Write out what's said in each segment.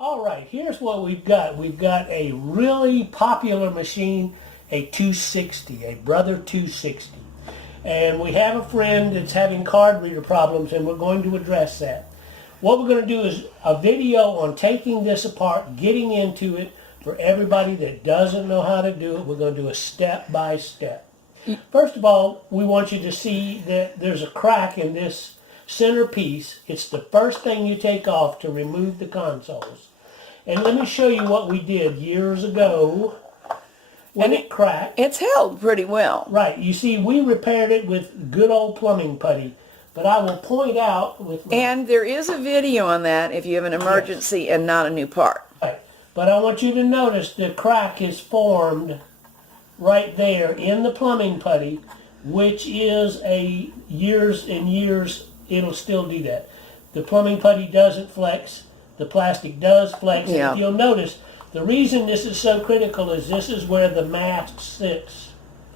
All right, here's what we've got. We've got a really popular machine, a 260, a Brother 260. And we have a friend that's having card reader problems, and we're going to address that. What we're going to do is a video on taking this apart, getting into it. For everybody that doesn't know how to do it, we're going to do a step-by-step. First of all, we want you to see that there's a crack in this center piece. It's the first thing you take off to remove the consoles. And let me show you what we did years ago when it cracked. It's held pretty well. Right. You see, we repaired it with good old plumbing putty. But I will point out with... And there is a video on that if you have an emergency and not a new part. Right. But I want you to notice the crack is formed right there in the plumbing putty, which is a years and years, it'll still do that. The plumbing putty doesn't flex. The plastic does flex. Yeah. And if you'll notice, the reason this is so critical is this is where the mast sits.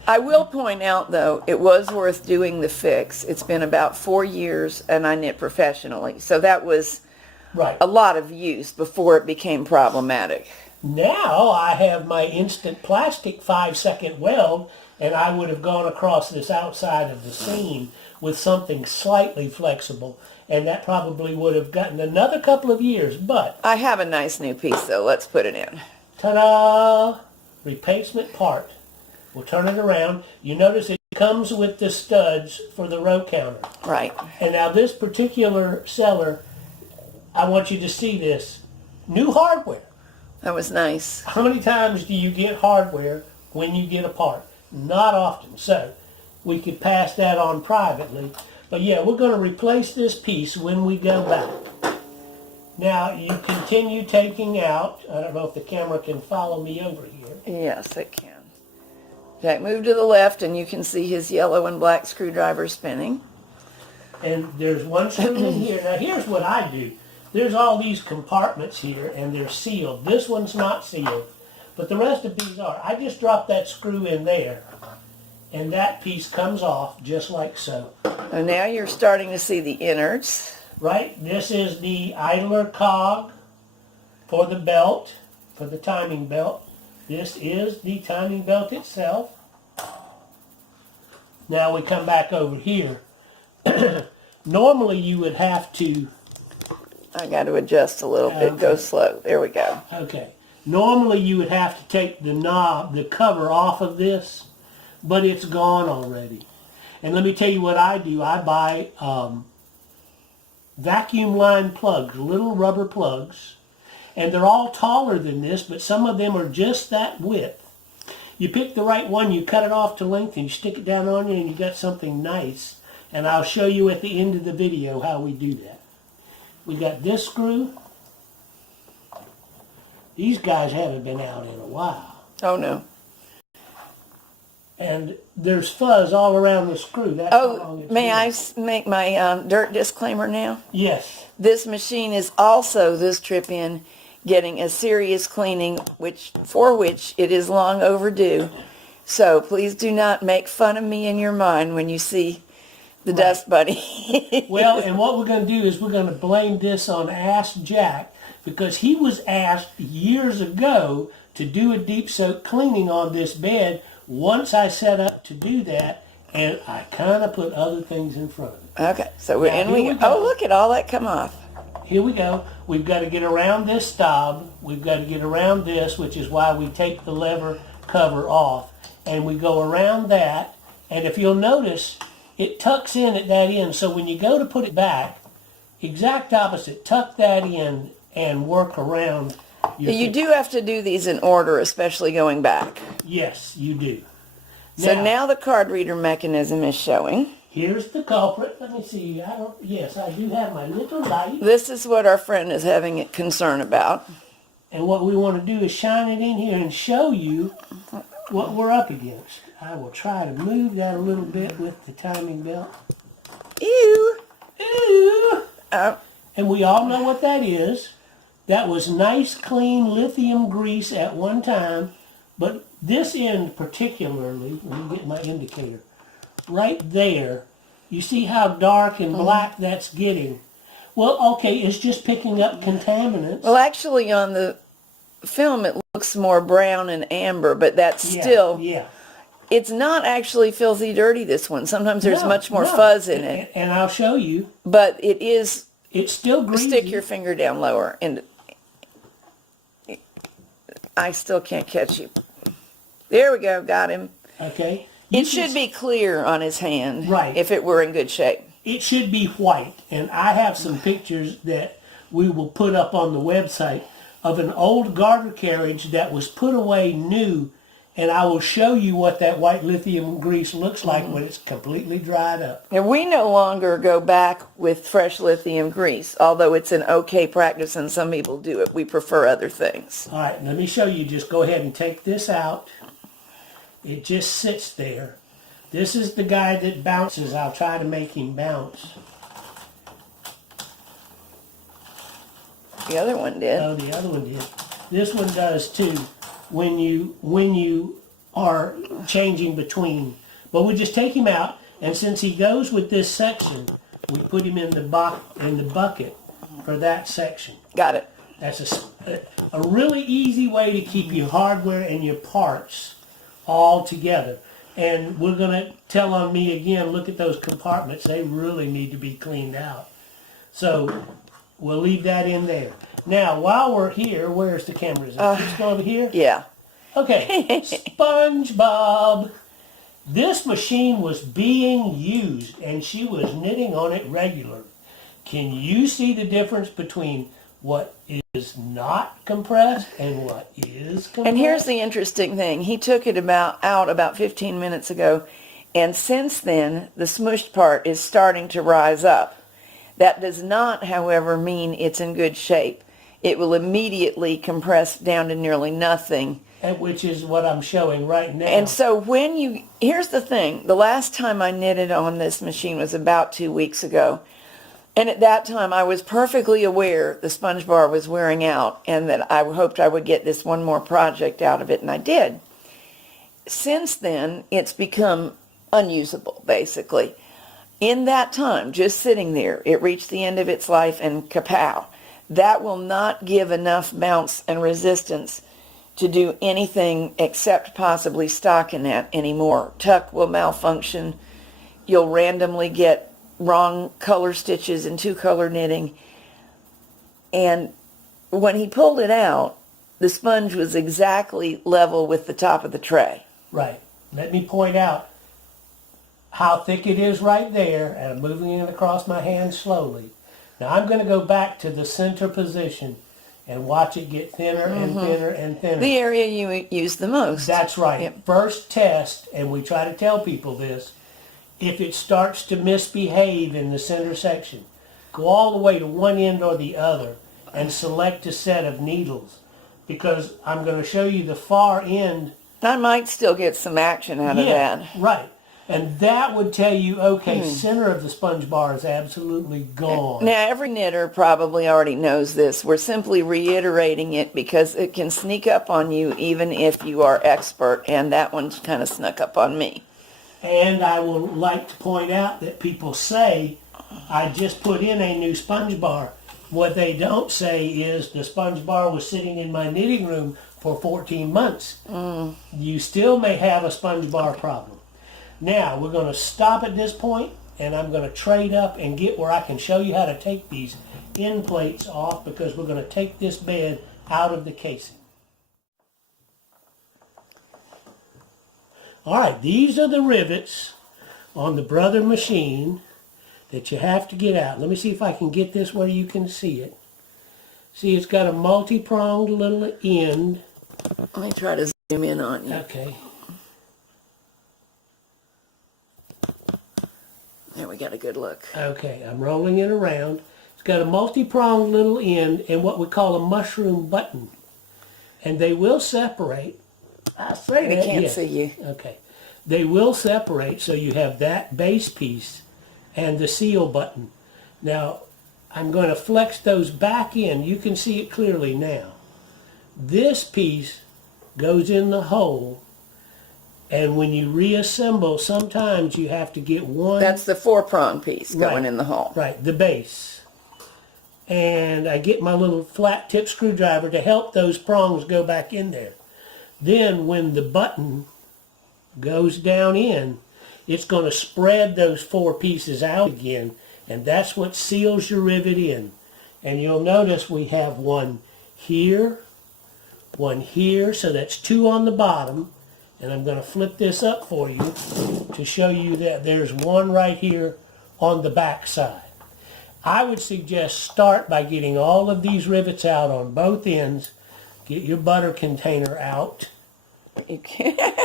I will point out, though, it was worth doing the fix. It's been about 4 years, and I knit professionally. So that was right. A lot of use before it became problematic. Now I have my instant plastic 5-second weld, and I would have gone across this outside of the seam with something slightly flexible, and that probably would have gotten another couple of years, but... I have a nice new piece, though. Let's put it in. Ta-da! Replacement part. We'll turn it around. You notice it comes with the studs for the row counter. Right. And now this particular seller, I want you to see this. New hardware. That was nice. How many times do you get hardware when you get a part? Not often. So we could pass that on privately. But yeah, we're going to replace this piece when we go back. Now you continue taking out, I don't know if the camera can follow me over here. Yes, it can. Jack, move to the left and you can see his yellow and black screwdriver spinning. And there's one screw in here. Now here's what I do. There's all these compartments here and they're sealed. This one's not sealed, but the rest of these are. I just drop that screw in there and that piece comes off just like so. And now you're starting to see the innards. Right? This is the idler cog for the belt, for the timing belt. This is the timing belt itself. Now we come back over here. Normally you would have to... I got to adjust a little bit. Go slow. There we go. Okay. Normally you would have to take the knob, the cover off of this, but it's gone already. And let me tell you what I do. I buy vacuum line plugs, little rubber plugs, and they're all taller than this, but some of them are just that width. You pick the right one, you cut it off to length, and you stick it down on you, and you got something nice. And I'll show you at the end of the video how we do that. We got this screw. These guys haven't been out in a while. Oh, no. And there's fuzz all around the screw. That's how long it's may been. I make my dirt disclaimer now? Yes. This machine is also, this trip in, getting a serious cleaning, for which it is long overdue. So please do not make fun of me in your mind when you see the dust bunny. Well, and what we're going to do is we're going to blame this on Ask Jack, because he was asked years ago to do a deep soak cleaning on this bed once I set up to do that, and I kind of put other things in front of it. Okay, so we're in. We go. Oh, look at all that come off. Here we go. We've got to get around this stop. We've got to get around this, which is why we take the lever cover off. And we go around that. And if you'll notice, it tucks in at that end. So when you go to put it back, exact opposite. Tuck that in and work around. You do have to do these in order, especially going back. Yes, you do. So now the card reader mechanism is showing. Here's the culprit. Let me see. Yes, I do have my little light. This is what our friend is having a concern about. And what we want to do is shine it in here and show you what we're up against. I will try to move that a little bit with the timing belt. Ew. Ew. Oh. And we all know what that is. That was nice, clean lithium grease at one time. But this end particularly, let me get my indicator, right there, you see how dark and black that's getting. Well, okay, it's just picking up contaminants. Well, actually, on the film, it looks more brown and amber, but that's still, Yeah. it's not actually filthy dirty, this one. Sometimes there's much more No. fuzz in it, And I'll show you. but it is, It's still greasy. stick your finger down lower, and I still can't catch you. There we go, got him. Okay. It should be clear on his hand, Right. if it were in good shape. It should be white, and I have some pictures that we will put up on the website of an old garter carriage that was put away new, and I will show you what that white lithium grease looks like when it's completely dried up. And we no longer go back with fresh lithium grease, although it's an okay practice and some people do it. We prefer other things. All right, let me show you. Just go ahead and take this out. It just sits there. This is the guy that bounces. I'll try to make him bounce. The other one did. Oh, the other one did. This one does too. When you are changing between, but we just take him out, and since he goes with this section, we put him in the bucket for that section. Got it. That's a really easy way to keep your hardware and your parts all together. And we're going to tell on me again, look at those compartments. They really need to be cleaned out. So we'll leave that in there. Now, while we're here, where's the camera? Is it just over here? Yeah. Okay, SpongeBob. This machine was being used, and she was knitting on it regularly. Can you see the difference between what is not compressed and what is compressed? And here's the interesting thing. He took it out about 15 minutes ago, and since then, the smushed part is starting to rise up. That does not, however, mean it's in good shape. It will immediately compress down to nearly nothing. And which is what I'm showing right now. And so here's the thing. The last time I knitted on this machine was about 2 weeks ago. And at that time, I was perfectly aware the sponge bar was wearing out and that I hoped I would get this one more project out of it, and I did. Since then, it's become unusable, basically. In that time, just sitting there, it reached the end of its life and kapow. That will not give enough bounce and resistance to do anything except possibly stocking that anymore. Tuck will malfunction. You'll randomly get wrong color stitches in two-color knitting. And when he pulled it out, the sponge was exactly level with the top of the tray. Right. Let me point out how thick it is right there, and I'm moving it across my hand slowly. Now I'm going to go back to the center position and watch it get thinner and thinner and thinner. The area you use the most. That's right. Yep. First test, and we try to tell people this, if it starts to misbehave in the center section, go all the way to one end or the other and select a set of needles, because I'm going to show you the far end. I might still get some action out of that. Right. And that would tell you, okay, center of the sponge bar is absolutely gone. Now, every knitter probably already knows this. We're simply reiterating it because it can sneak up on you even if you are expert, and that one's kind of snuck up on me. And I would like to point out that people say, I just put in a new sponge bar. What they don't say is the sponge bar was sitting in my knitting room for 14 months. You still may have a sponge bar problem. Now, we're going to stop at this point, and I'm going to trade up and get where I can show you how to take these end plates off, because we're going to take this bed out of the casing. All right, these are the rivets on the Brother machine that you have to get out. Let me see if I can get this where you can see it. See, it's got a multi-pronged little end. Let me try to zoom in on you. Okay. There, we got a good look. Okay, I'm rolling it around. It's got a multi-pronged little end and what we call a mushroom button. And they will separate. I say We that, can't yes. see you. Okay. They will separate, so you have that base piece and the seal button. Now, I'm going to flex those back in. You can see it clearly now. This piece goes in the hole, and when you reassemble, sometimes you have to get one. That's the 4-prong piece going Right. in the hole. Right, the base. and I get my little flat tip screwdriver to help those prongs go back in there. Then when the button goes down in, it's going to spread those 4 pieces out again, and that's what seals your rivet in. And you'll notice we have one here, so that's 2 on the bottom, and I'm going to flip this up for you to show you that there's one right here on the back side. I would suggest start by getting all of these rivets out on both ends. Get your butter container out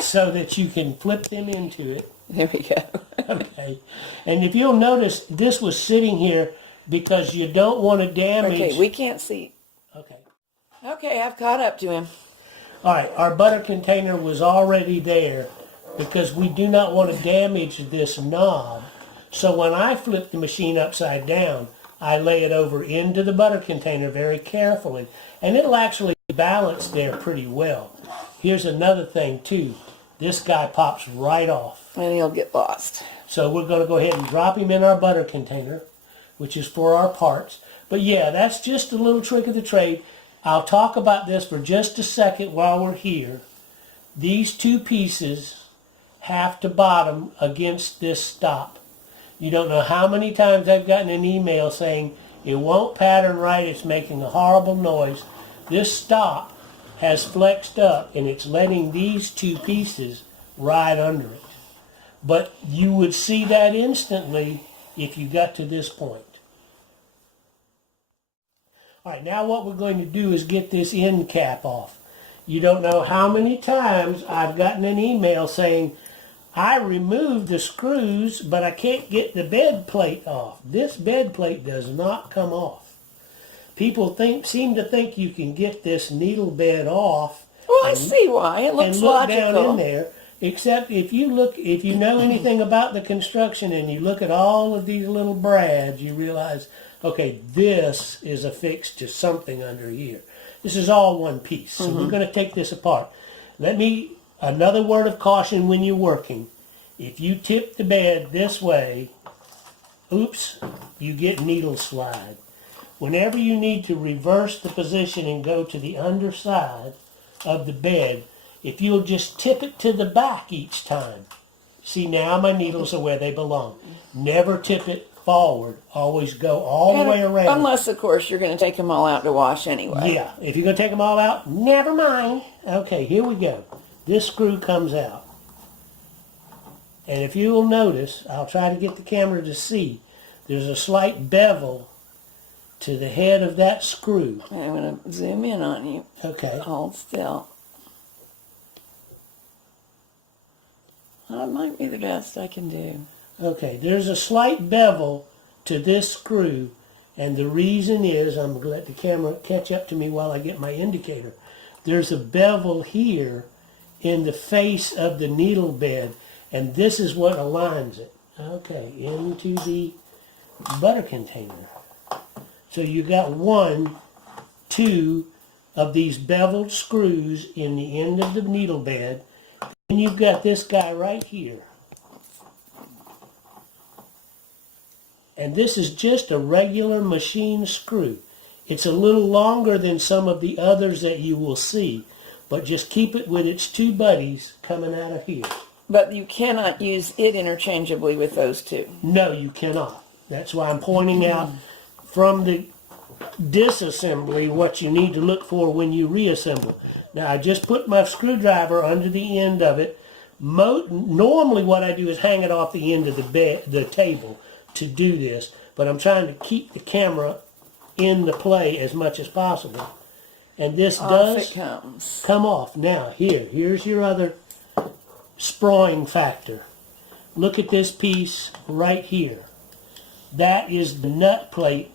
so that you can flip them into it. There we go. Okay. And if you'll notice, this was sitting here because you don't want to damage... Okay, we can't see. Okay. Okay, I've caught up to him. All right, our butter container was already there because we do not want to damage this knob. So when I flip the machine upside down, I lay it over into the butter container very carefully, and it'll actually balance there pretty well. Here's another thing too. This guy pops right off. And he'll get lost. So we're going to go ahead and drop him in our butter container, which is for our parts. But yeah, that's just a little trick of the trade. I'll talk about this for just a second while we're here. These 2 pieces have to bottom against this stop. You don't know how many times I've gotten an email saying it won't pattern right, it's making a horrible noise. This stop has flexed up and it's letting these 2 pieces ride under it. But you would see that instantly if you got to this point. All right, now what we're going to do is get this end cap off. You don't know how many times I've gotten an email saying, I removed the screws, but I can't get the bed plate off. This bed plate does not come off. People seem to think you can get this needle bed off. Well, I see why. It looks and look logical. down in there. Except if you know anything about the construction and you look at all of these little brads, you realize, okay, this is affixed to something under here. This is all one piece. So we're going to take this apart. Another word of caution when you're working. If you tip the bed this way, oops, you get needle slide. Whenever you need to reverse the position and go to the underside of the bed, if you'll just tip it to the back each time. See, now my needles are where they belong. Never tip it forward. Always go all the way around. Unless, of course, you're going to take them all out to wash anyway. Yeah, if you're going to take them all out, never mind. Okay, here we go. This screw comes out. And if you will notice, I'll try to get the camera to see, there's a slight bevel to the head of that screw. I'm going to zoom in on you. Okay. Hold still. That might be the best I can do. Okay, there's a slight bevel to this screw, and the reason is, I'm going to let the camera catch up to me while I get my indicator. There's a bevel here in the face of the needle bed, and this is what aligns it. Okay, into the butter container. So you got 1, 2 of these beveled screws in the end of the needle bed. And you've got this guy right here. And this is just a regular machine screw. It's a little longer than some of the others that you will see, but just keep it with its 2 buddies coming out of here. But you cannot use it interchangeably with those 2. No, you cannot. That's why I'm pointing out from the disassembly what you need to look for when you reassemble. Now, I just put my screwdriver under the end of it. Normally what I do is hang it off the end of the table to do this, but I'm trying to keep the camera in the play as much as possible. And this does come off. Now, here's your other sproing factor. Look at this piece right here. That is the nut plate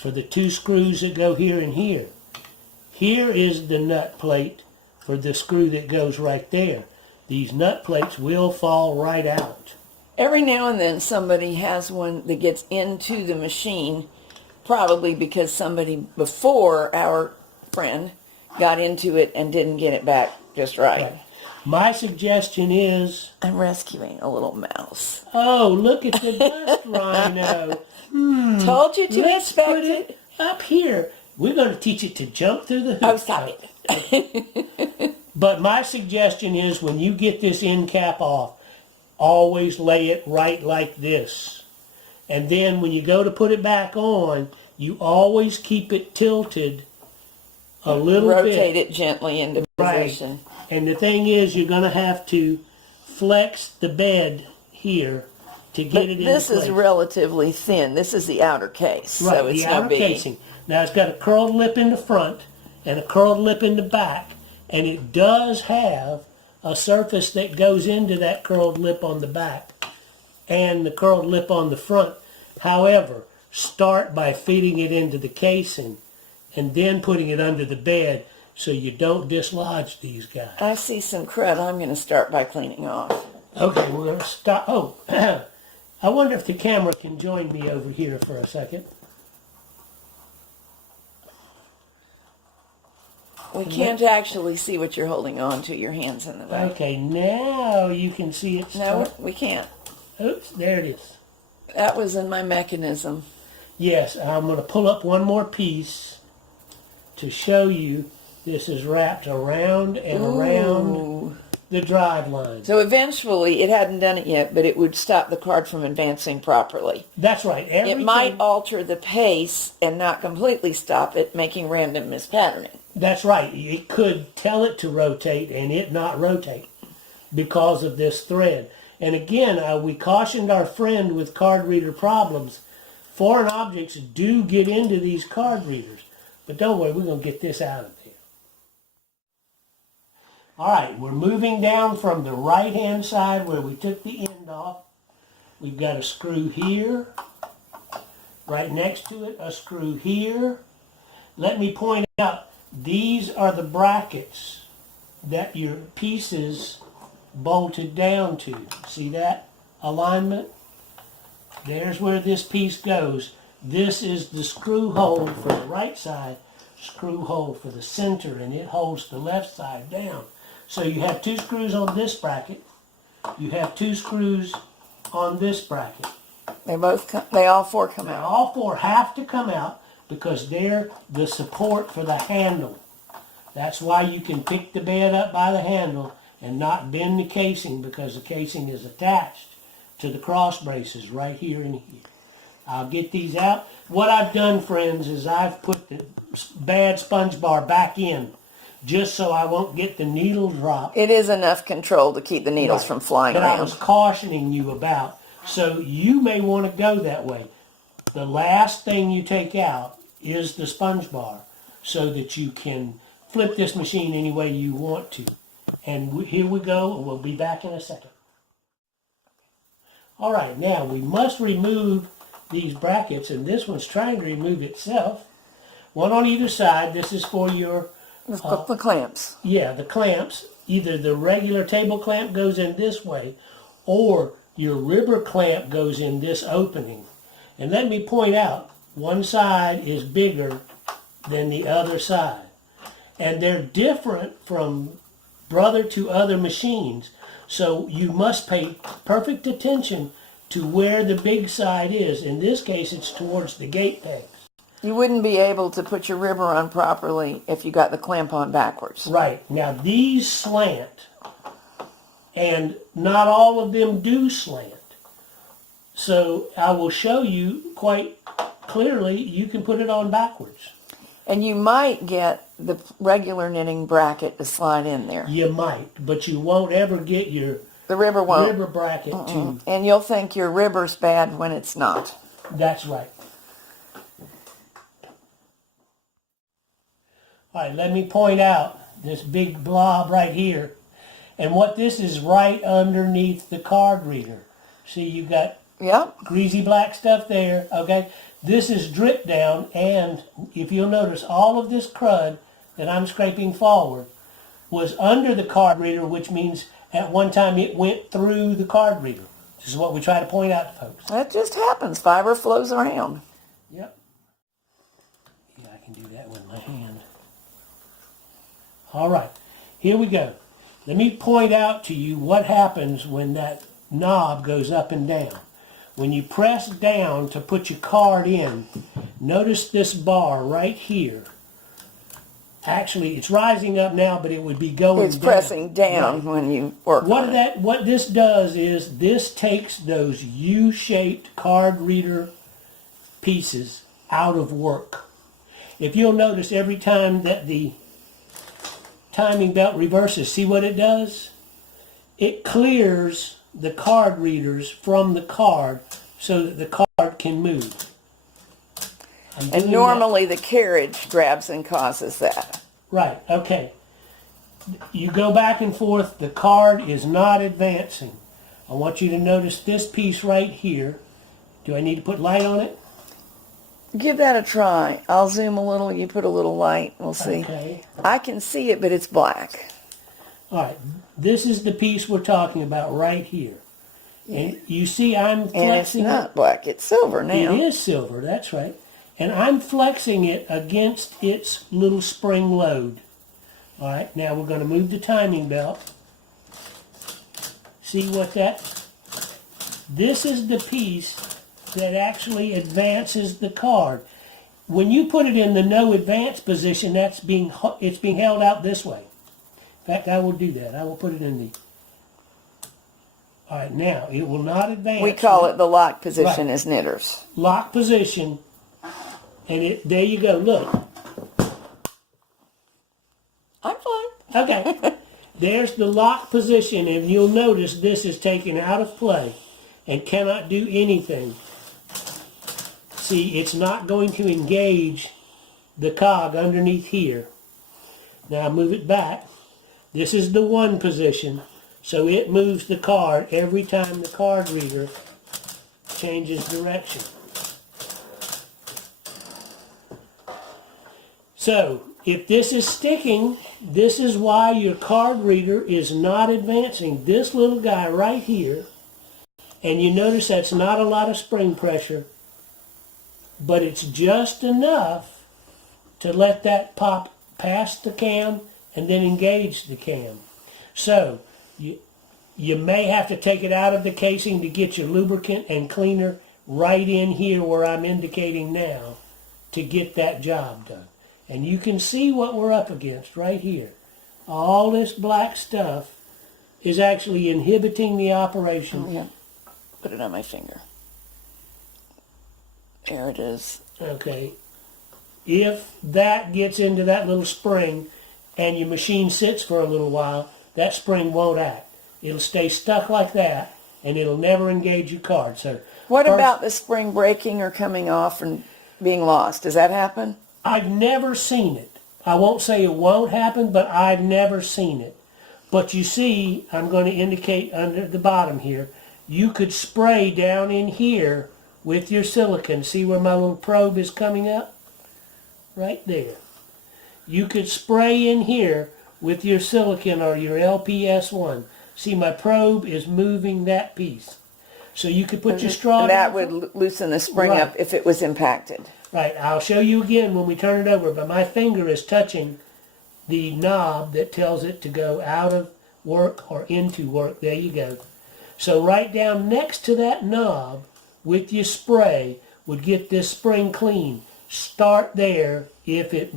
for the 2 screws that go here and here. Here is the nut plate for the screw that goes right there. These nut plates will fall right out. Every now and then somebody has one that gets into the machine, probably because somebody before our friend got into it and didn't get it back just right. My suggestion is... I'm rescuing a little mouse. Oh, look at the dust rhino. Told you to expect it. up here, we're going to teach it to jump through the hoop. Oh, stop it. But my suggestion is when you get this end cap off, always lay it right like this. And then when you go to put it back on, you always keep it tilted a little bit. Rotate it gently into position. And the thing is, you're going to have to flex the bed here to get it in place. This is relatively thin. This is the outer case, Right, so it's the no outer biggie. casing. Now it's got a curled lip in the front and a curled lip in the back, and it does have a surface that goes into that curled lip on the back and the curled lip on the front. However, start by feeding it into the casing and then putting it under the bed so you don't dislodge these guys. I see some crud I'm going to start by cleaning off. Okay, we're going to stop. Oh, I wonder if the camera can join me over here for a second. We can't actually see what you're holding on to, your hands in the way. Okay, now you can see it start. No, we can't. Oops, there it is. That was in my mechanism. Yes, I'm going to pull up one more piece to show you this is wrapped around and around the drive line. So eventually, it hadn't done it yet, but it would stop the card from advancing properly. That's right. It might alter the pace and not completely stop it, making random mispatterning. That's right. It could tell it to rotate and it not rotate because of this thread. And again, we cautioned our friend with card reader problems. Foreign objects do get into these card readers. But don't worry, we're going to get this out of there. All right, we're moving down from the right-hand side where we took the end off. We've got a screw here. Right next to it, a screw here. Let me point out, these are the brackets that your pieces bolted down to. See that alignment? There's where this piece goes. This is the screw hole for the right side, screw hole for the center, and it holds the left side down. So you have two screws on this bracket. You have two screws on this bracket. They all four come out. All four have to come out because they're the support for the handle. That's why you can pick the bed up by the handle and not bend the casing, because the casing is attached to the cross braces right here and here. I'll get these out. What I've done, friends, is I've put the bad sponge bar back in just so I won't get the needle drop. It is enough control to keep the needles from flying that around. I was cautioning you about. So you may want to go that way. The last thing you take out is the sponge bar so that you can flip this machine any way you want to. And here we go, and we'll be back in a second. All right, now we must remove these brackets, and this one's trying to remove itself. One on either side. This is for your... the clamps. Yeah, the clamps. Either the regular table clamp goes in this way, or your ribber clamp goes in this opening. And let me point out, one side is bigger than the other side. And they're different from brother to other machines. So you must pay perfect attention to where the big side is. In this case, it's towards the gate pegs. You wouldn't be able to put your ribber on properly if you got the clamp on backwards. Right. Now these slant, and not all of them do slant. So I will show you quite clearly, you can put it on backwards. And you might get the regular knitting bracket to slide in there. You might, but you won't ever get your The ribber won't. ribber bracket to... And you'll think your ribber's bad when it's not. That's right. All right, let me point out this big blob right here. And what this is right underneath the card reader. See, you got Yep. greasy black stuff there, okay? This is drip down, and if you'll notice, all of this crud that I'm scraping forward was under the card reader, which means at one time it went through the card reader. This is what we try to point out to folks. That just happens. Fiber flows around. Yep. Yeah, I can do that with my hand. All right, here we go. Let me point out to you what happens when that knob goes up and down. When you press down to put your card in, Notice this bar right here. Actually, it's rising up now, but it would be going It's down. pressing down when you work on it. What this does is this takes those U-shaped card reader pieces out of work. If you'll notice, every time that the timing belt reverses, see what it does? It clears the card readers from the card so that the card can move. And normally the carriage grabs and causes that. Right, okay. You go back and forth, the card is not advancing. I want you to notice this piece right here. Do I need to put light on it? Give that a try. I'll zoom a little, you put a little light, we'll see. Okay. I can see it, but it's black. All right, this is the piece we're talking about right here. And you see I'm flexing And it's not black, it's silver now. It is silver, that's right. And I'm flexing it against its little spring load. All right, now we're going to move the timing belt. See what this is the piece that actually advances the card. When you put it in the no advance position, it's being held out this way. In fact, I will do that. I will put it in the... All right, now, it will not advance. We call it the lock position Right. as knitters. Lock position. And there you go, look. I'm fine. Okay. There's the lock position, and you'll notice this is taken out of play and cannot do anything. See, it's not going to engage the cog underneath here. Now move it back. This is the one position, so it moves the card every time the card reader changes direction. So, if this is sticking, this is why your card reader is not advancing. This little guy right here, and you notice that's not a lot of spring pressure, but it's just enough to let that pop past the cam and then engage the cam. So, you may have to take it out of the casing to get your lubricant and cleaner right in here where I'm indicating now to get that job done. And you can see what we're up against right here. All this black stuff is actually inhibiting the operation. Oh, yeah. Put it on my finger. There it is. Okay. If that gets into that little spring and your machine sits for a little while, that spring won't act. It'll stay stuck like that and it'll never engage your card. So What about the spring breaking or coming off and being lost? Does that happen? I've never seen it. I won't say it won't happen, but I've never seen it. But you see, I'm going to indicate under the bottom here, you could spray down in here with your silicone. See where my little probe is coming up? Right there. You could spray in here with your silicone or your LPS1. See, my probe is moving that piece. So you could put your straw And that down. would loosen the spring Right. up if it was impacted. Right, I'll show you again when we turn it over, but my finger is touching the knob that tells it to go out of work or into work. There you go. So right down next to that knob with your spray would get this spring clean. Start there if it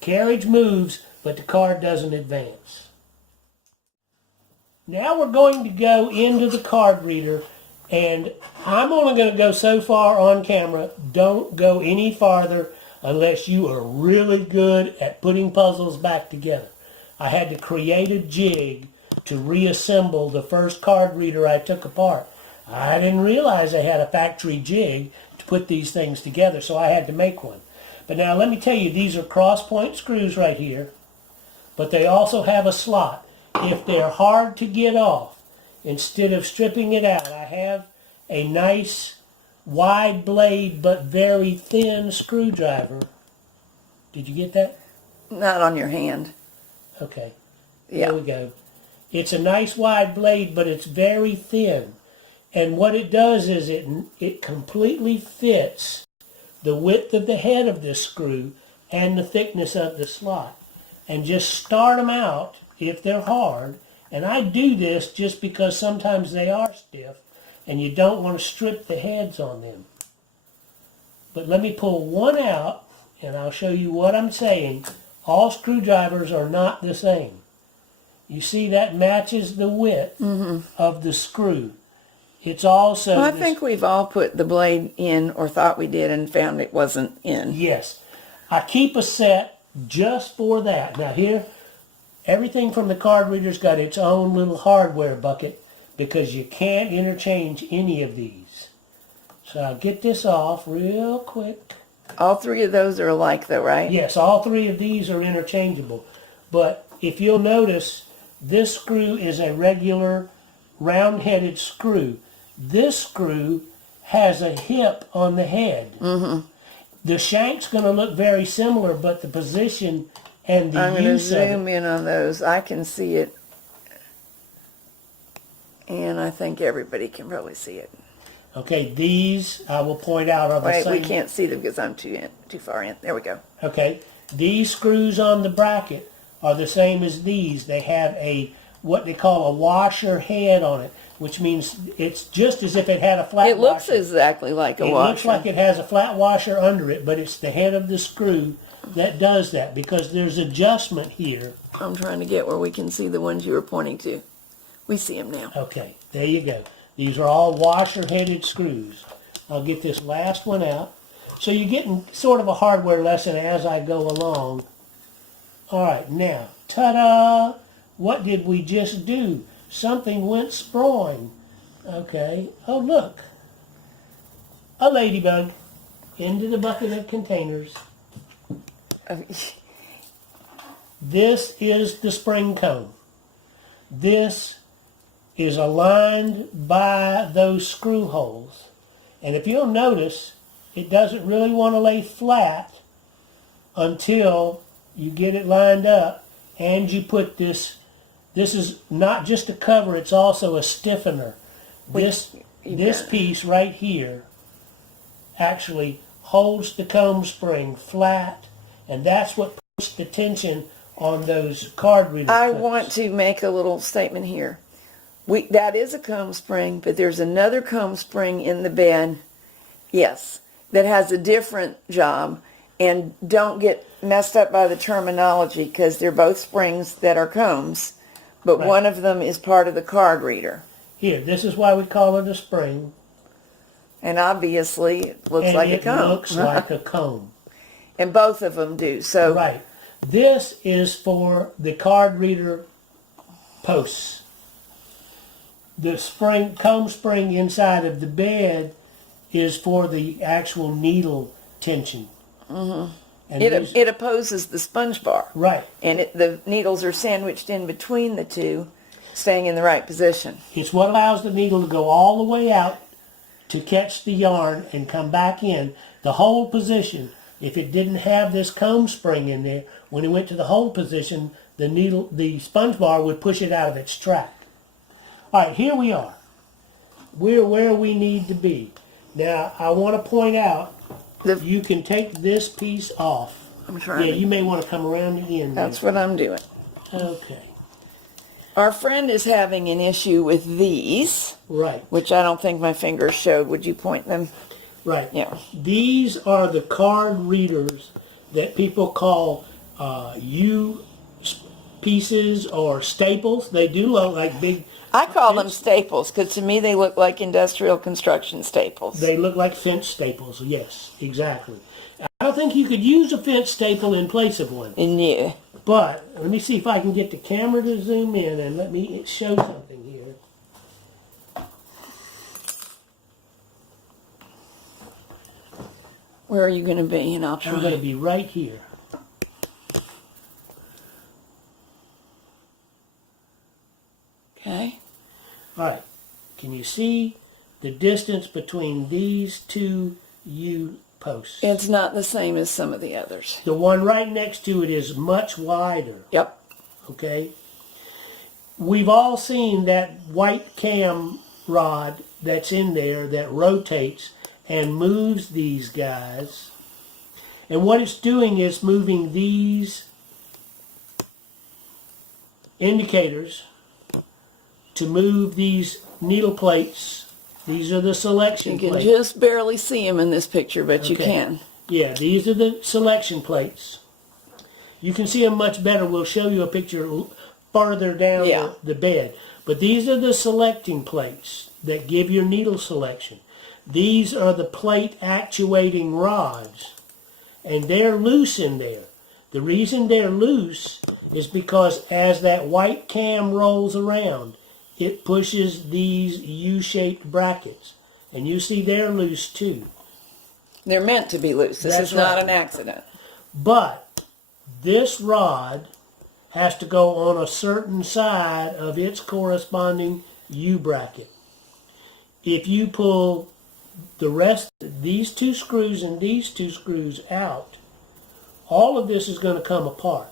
carriage moves but the card doesn't advance. Now we're going to go into the card reader, and I'm only going to go so far on camera. Don't go any farther unless you are really good at putting puzzles back together. I had to create a jig to reassemble the first card reader I took apart. I didn't realize I had a factory jig to put these things together, so I had to make one. But now let me tell you, these are cross-point screws right here, but they also have a slot. If they're hard to get off, instead of stripping it out, I have a nice wide blade but very thin screwdriver. Did you get that? Not on your hand. Okay. Yeah. There we go. It's a nice wide blade, but it's very thin. And what it does is it completely fits the width of the head of this screw and the thickness of the slot. And just start them out if they're hard. And I do this just because sometimes they are stiff and you don't want to strip the heads on them. But let me pull one out, and I'll show you what I'm saying. All screwdrivers are not the same. You see that matches the width of the screw. It's also... Well, I think we've all put the blade in or thought we did and found it wasn't in. Yes. I keep a set just for that. Now here, everything from the card reader's got its own little hardware bucket because you can't interchange any of these. So I'll get this off real quick. All three of those are alike though, right? Yes, all three of these are interchangeable. But if you'll notice, this screw is a regular round-headed screw. This screw has a hip on the head. The shank's going to look very similar, but the position and the I'm going to use of it... zoom in on those. I can see it. And I think everybody can probably see it. Okay, these, I will point out, are the Wait, same... we can't see them because I'm too far in. There we go. Okay, these screws on the bracket are the same as these. They have what they call a washer head on it, which means it's just as if it had a flat It looks washer. exactly like a It washer. looks like it has a flat washer under it, but it's the head of the screw that does that because there's adjustment here. I'm trying to get where we can see the ones you were pointing to. We see them now. Okay, there you go. These are all washer-headed screws. I'll get this last one out. So you're getting sort of a hardware lesson as I go along. All right, now, ta-da! What did we just do? Something went sprawling. Okay. Oh, look. A ladybug into the bucket of containers. This is the spring cone. This is aligned by those screw holes. And if you'll notice, it doesn't really want to lay flat until you get it lined up and you put this. This is not just a cover, it's also a stiffener. This piece right here actually holds the comb spring flat, and that's what puts the tension on those card reader I clips. want to make a little statement here. That is a comb spring, but there's another comb spring in the bed, yes, that has a different job. And don't get messed up by the terminology because they're both springs that are combs, but Right. one of them is part of the card reader. Here, this is why we call it a spring. And obviously it looks And like a it comb. looks like a comb. And both of them do. So Right. This is for the card reader posts. The comb spring inside of the bed is for the actual needle tension. And it opposes the sponge bar. right. And the needles are sandwiched in between the two, staying in the right position. It's what allows the needle to go all the way out to catch the yarn and come back in. The hold position, if it didn't have this comb spring in there, when it went to the hold position, the sponge bar would push it out of its track. All right, here we are. We're where we need to be. Now, I want to point out, you can take this piece off. I'm trying Yeah, to- you may want to come around the end. That's what I'm doing. Okay, Our friend is having an issue with these, right, which I don't think my fingers showed. Would you point them? right. Yeah. These are the card readers that people call U pieces or staples. They do look like big. I call them staples because to me they look like industrial construction staples. They look like fence staples. Yes, exactly. I don't think you could use a fence staple in place of one. And yeah. But let me see if I can get the camera to zoom in and let me show something here. Where are you going to be? And I'll I'm going try. to be right here. Okay. All right. Can you see the distance between these two U posts? It's not the same as some of the others. The one right next to it is much wider. Yep. Okay? We've all seen that white cam rod that's in there that rotates and moves these guys. And what it's doing is moving these indicators to move these needle plates These are the selection You can plates. just barely see them in this picture, but you Okay. can. Yeah, these are the selection plates. You can see them much better. We'll show you a picture farther down Yeah. the bed. But these are the selecting plates that give your needle selection. These are the plate actuating rods, and they're loose in there. The reason they're loose is because as that white cam rolls around, it pushes these U-shaped brackets. And you see they're loose too. They're meant to be loose. This That's is not right. an accident. But this rod has to go on a certain side of its corresponding U-bracket. If you pull the rest, these two screws and these two screws out, all of this is going to come apart.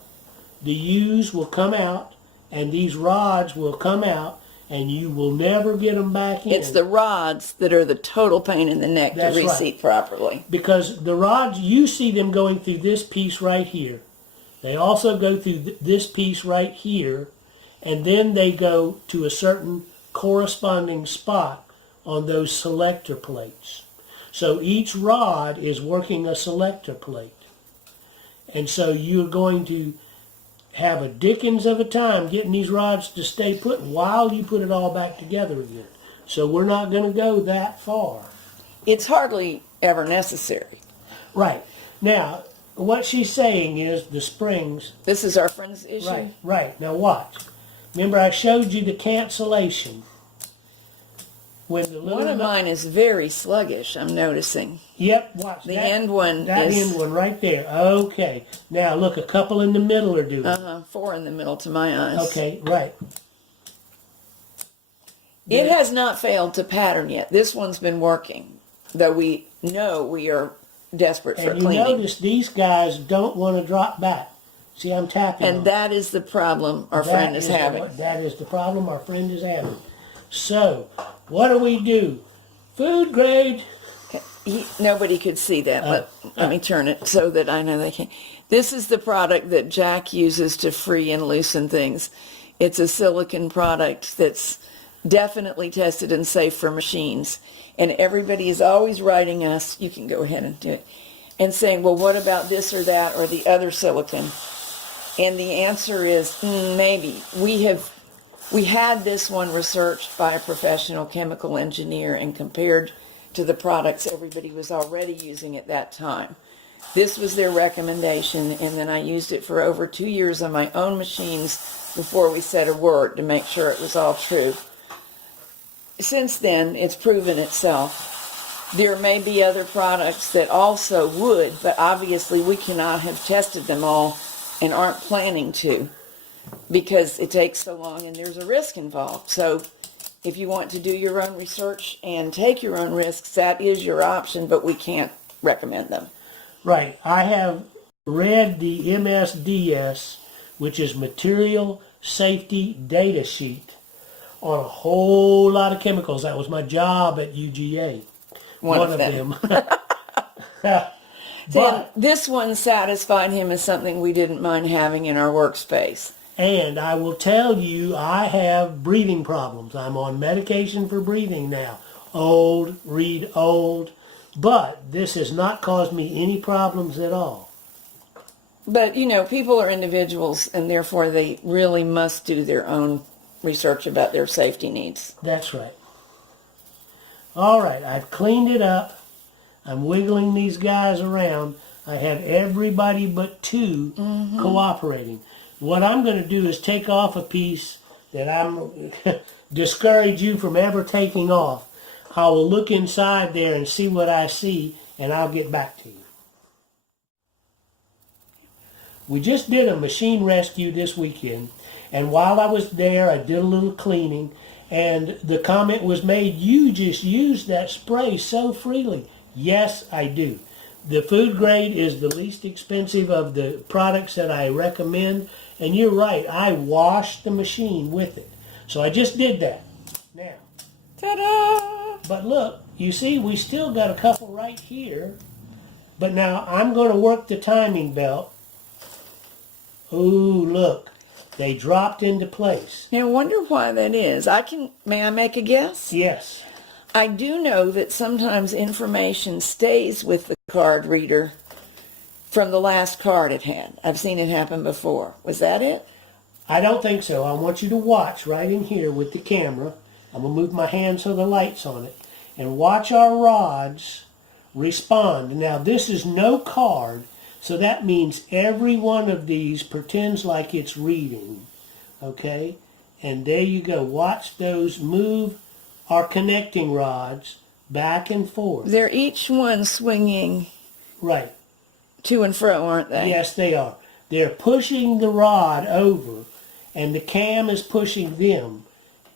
The U's will come out, and these rods will come out, and you will never get them back in. It's the rods that are the total pain in the neck That's to right. reseat properly. Because the rods, you see them going through this piece right here. They also go through this piece right here, and then they go to a certain corresponding spot on those selector plates. So each rod is working a selector plate. And so you're going to have a dickens of a time getting these rods to stay put while you put it all back together again. So we're not going to go that far. It's hardly ever necessary. Right. Now, what she's saying is the springs. This is our friend's issue. Right, right. Now watch. Remember I showed you the cancellation. When the little One of mine is very sluggish, I'm noticing. Yep, watch. The end one that is... end one right there. Okay. Now look, a couple in the middle are doing it. 4 in the middle to my eyes. Okay, right. It has not failed to pattern yet. This one's been working, though we know we are desperate for And you cleaning. notice these guys don't want to drop back. See, I'm tapping on And it. that is the problem our friend is having. That is the problem our friend is having. So, what do? Food grade. Nobody could see that, but let me turn it so that I know they can. This is the product that Jack uses to free and loosen things. It's a silicone product that's definitely tested and safe for machines. And everybody is always writing us, you can go ahead and do it, and saying, well, what about this or that or the other silicone? And the answer is maybe. We had this one researched by a professional chemical engineer and compared to the products everybody was already using at that time. This was their recommendation, and then I used it for over 2 years on my own machines before we said a word to make sure it was all true. Since then, it's proven itself. There may be other products that also would, but obviously we cannot have tested them all and aren't planning to because it takes so long and there's a risk involved. So if you want to do your own research and take your own risks, that is your option, but we can't recommend them. Right. I have read the MSDS, which is Material Safety Data Sheet, on a whole lot of chemicals. That was my job at UGA. One of them. But, this one satisfied him as something we didn't mind having in our workspace. and I will tell you, I have breathing problems. I'm on medication for breathing now. Old, but this has not caused me any problems at all. But, you know, people are individuals, and therefore they really must do their own research about their safety needs. That's right. All right, I've cleaned it up. I'm wiggling these guys around. I have everybody but two cooperating. What I'm going to do is take off a piece that I'm discourage you from ever taking off. I will look inside there and see what I see, and I'll get back to you. We just did a machine rescue this weekend, and while I was there, I did a little cleaning, and the comment was made, you just use that spray so freely. Yes, I do. The food grade is the least expensive of the products that I recommend, and you're right, I washed the machine with it. So I just did that. Now, Ta-da! but look, you see, we still got a couple right here, but now I'm going to work the timing belt. Ooh, look, they dropped into place. Now, I wonder why that is. May I make a guess? Yes. I do know that sometimes information stays with the card reader from the last card it had. I've seen it happen before. Was that it? I don't think so. I want you to watch right in here with the camera. I'm going to move my hand so the light's on it. And watch our rods respond. Now, this is no card, so that means every one of these pretends like it's reading. Okay? And there you go. Watch those move our connecting rods back and forth. They're each one swinging Right. to and fro, aren't they? Yes, they are. They're pushing the rod over, and the cam is pushing them.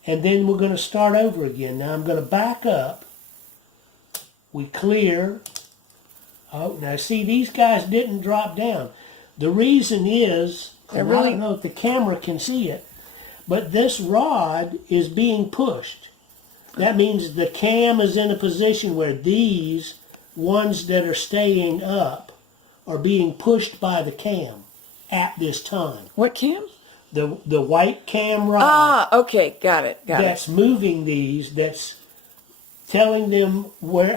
And then we're going to start over again. Now I'm going to back up. We clear. Oh, now see, these guys didn't drop down. The reason is, and I don't know if the camera can see it, but this rod is being pushed. That means the cam is in a position where these ones that are staying up are being pushed by the cam at this time. What cam? The white cam rod. Ah, okay, got it. That's moving these, that's telling them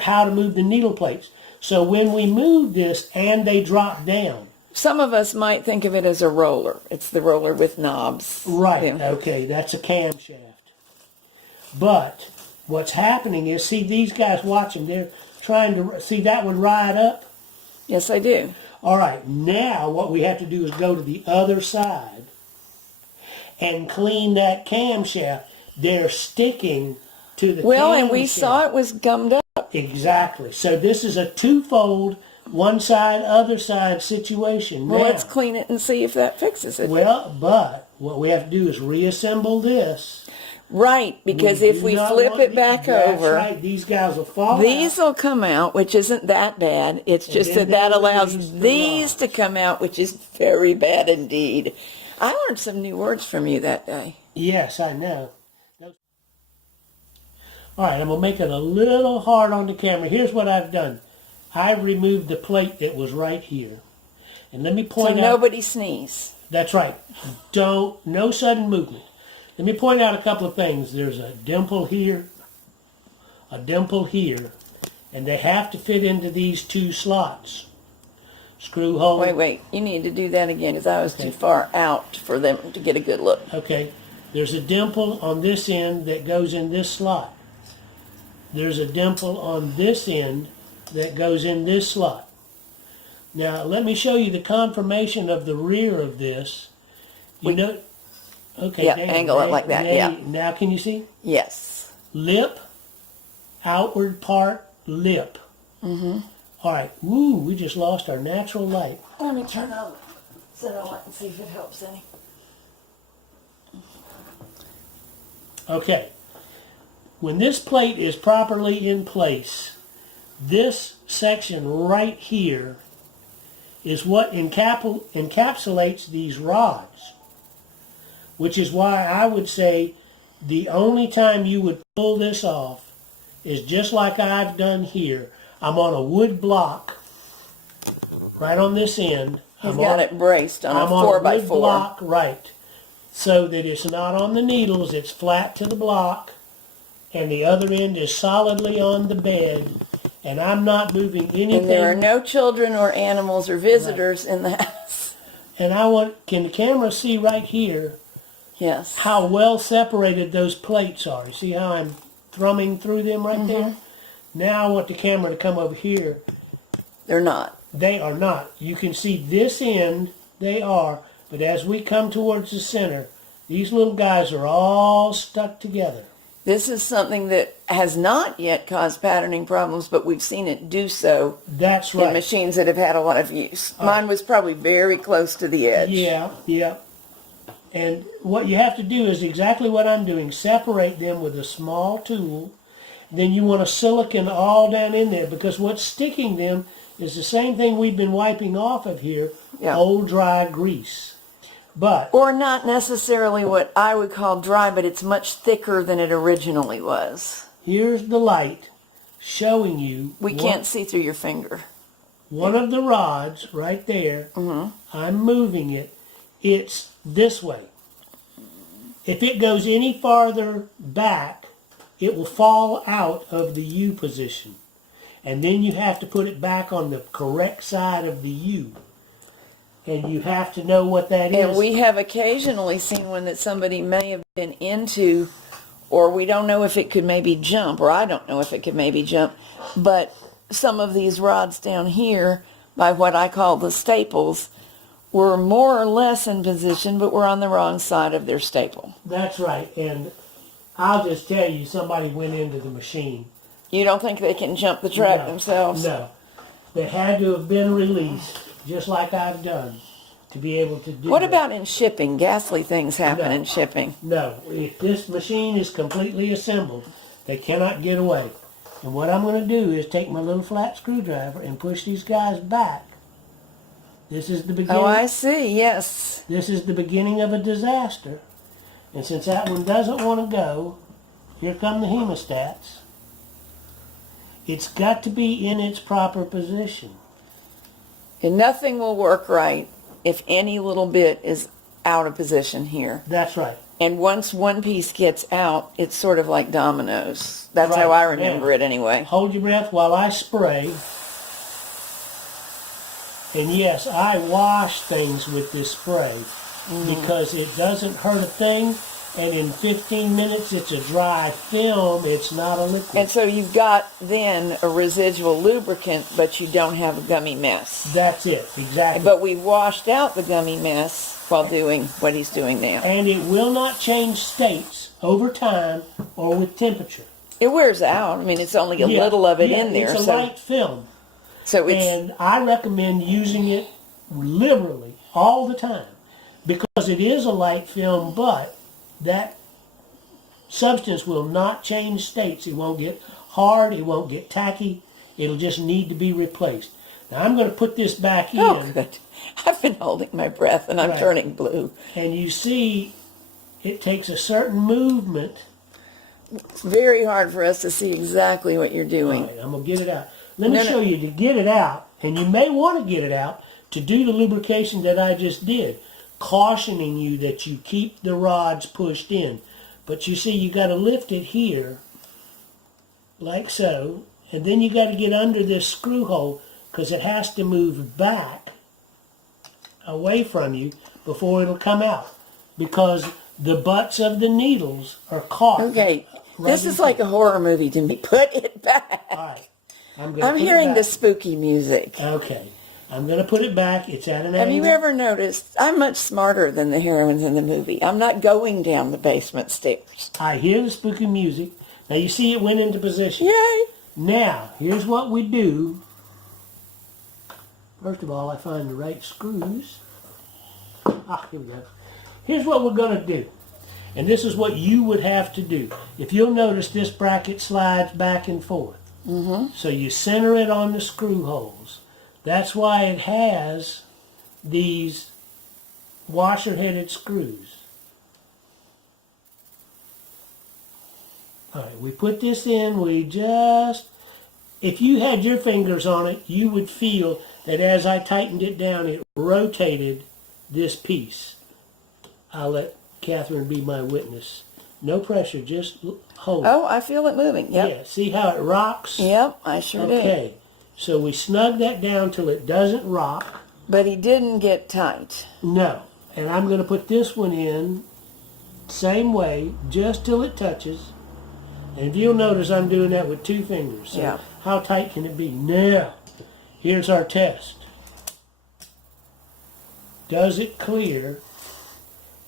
how to move the needle plates. So when we move this and they drop down. Some of us might think of it as a roller. It's the roller with knobs. Right, Yeah. okay, that's a camshaft. But what's happening is, see these guys, watch them, they're trying to, see that one ride up? Yes, I do. All right, now what we have to do is go to the other side and clean that camshaft. They're sticking to the camshaft. And we saw it was gummed up. Exactly. So this is a twofold, one side, other side situation. Well, now, let's clean it and see if that fixes it. Well, but what we have to do is reassemble this. Right, because if we flip it back over, right, these guys will fall these out. will come out, which isn't that bad. It's just then that they'll allows lose the these rods. to come out, which is very bad indeed. I learned some new words from you that day. Yes, I know. All right, I'm going to make it a little hard on the camera. Here's what I've done. I removed the plate that was right here. And let me point So out... nobody sneeze. That's right. No sudden movement. Let me point out a couple of things. There's a dimple here, and they have to fit into these two slots. Screw hole. Wait. You need to do that again because I was too far out for them to get a good look. Okay. There's a dimple on this end that goes in this slot. There's a dimple on this end that goes in this slot. Now, let me show you the conformation of the rear of this. Okay, Yeah, angle it like that, yeah. Now can you see? Yes. Lip, outward part, lip. Mm-hmm. All right. Woo, we just lost our natural light. Let me turn on the light and see if it helps any. Okay. When this plate is properly in place, this section right here is what encapsulates these rods, which is why I would say the only time you would pull this off is just like I've done here. I'm on a wood block right on this end. He's got it braced on a 4x4. I'm on a wood block, right, so that it's not on the needles, it's flat to the block, and the other end is solidly on the bed, and I'm not moving anything. And there are no children or animals or visitors in the house. And can the camera see right here Yes. how well separated those plates are? You see how I'm thrumming through them right there? Now I want the camera to come over here. They're not. They are not. You can see this end, they are, but as we come towards the center, these little guys are all stuck together. This is something that has not yet caused patterning problems, but we've seen it do so That's in right. machines that have had a lot of use. Mine was probably very close to the edge. Yeah. And what you have to do is exactly what I'm doing. Separate them with a small tool. Then you want to silicone all down in there, because what's sticking them is the same thing we've been wiping off of here, old dry grease. But Or not necessarily what I would call dry, but it's much thicker than it originally was. here's the light showing you. We can't see through your finger. One of the rods right there, I'm moving it. It's this way. If it goes any farther back, it will fall out of the U position. And then you have to put it back on the correct side of the U. And you have to know what that is. And we have occasionally seen one that somebody may have been into, or we don't know if it could maybe jump, or I don't know if it could maybe jump, but some of these rods down here, by what I call the staples, were more or less in position, but were on the wrong side of their staple. That's right. And I'll just tell you, somebody went into the machine. You don't think they can jump the track themselves? No. They had to have been released, just like I've done, to be able to do What that. about in shipping? Ghastly things happen No. in shipping. No. If this machine is completely assembled, they cannot get away. And what I'm going to do is take my little flat screwdriver and push these guys back. This is the beginning. Oh, I see, yes. This is the beginning of a disaster. And since that one doesn't want to go, here come the hemostats. It's got to be in its proper position. And nothing will work right if any little bit is out of position here. That's right. And once one piece gets out, it's sort of like dominoes. That's Right. how I remember Now, it anyway. Hold your breath while I spray. And yes, I wash things with this spray because it doesn't hurt a thing. And in 15 minutes, it's a dry film. It's not a liquid. And so you've got then a residual lubricant, but you don't have a gummy mess. That's it, exactly. But we washed out the gummy mess while doing what he's doing now. And it will not change states over time or with temperature. It wears out. I mean, it's only a little of it in there. It's a so light film. so it's, And I recommend using it liberally all the time because it is a light film, but that substance will not change states. It won't get hard. It won't get tacky. It'll just need to be replaced. Now I'm going to put this back in. oh, good. I've been holding my breath and I'm Right. turning blue. And you see it takes a certain movement. It's very hard for us to see exactly what you're doing. All right, I'm going to get it out. Let me No, no. show you to get it out, and you may want to get it out to do the lubrication that I just did, cautioning you that you keep the rods pushed in. But you see, you got to lift it here, like so, and then you got to get under this screw hole because it has to move back away from you before it'll come out because the butts of the needles are caught. Okay, right this is into like it. a horror movie to me. Put it back. All right. I'm I'm hearing the spooky music. Okay. I'm going to put it back. It's at an Have angle. you ever noticed I'm much smarter than the heroines in the movie? I'm not going down the basement stairs. I hear the spooky music. Now you see it went into position. Yay! Now, here's what we do. First of all, I find the right screws. Here we go. Here's what we're going to do. And this is what you would have to do. If you'll notice, this bracket slides back and forth. So you center it on the screw holes. That's why it has these washer-headed screws. All right, we put this in. If you had your fingers on it, you would feel that as I tightened it down, it rotated this piece. I'll let Catherine be my witness. No pressure, just hold it. Oh, I feel it moving. Yep. Yeah, see how it rocks? Yep, I sure do. Okay, so we snug that down till it doesn't rock. But he didn't get tight. No, and I'm going to put this one in same way, just till it touches. And if you'll notice, I'm doing that with 2 fingers. So Yeah. how tight can it be? Now, here's our test. Does it clear?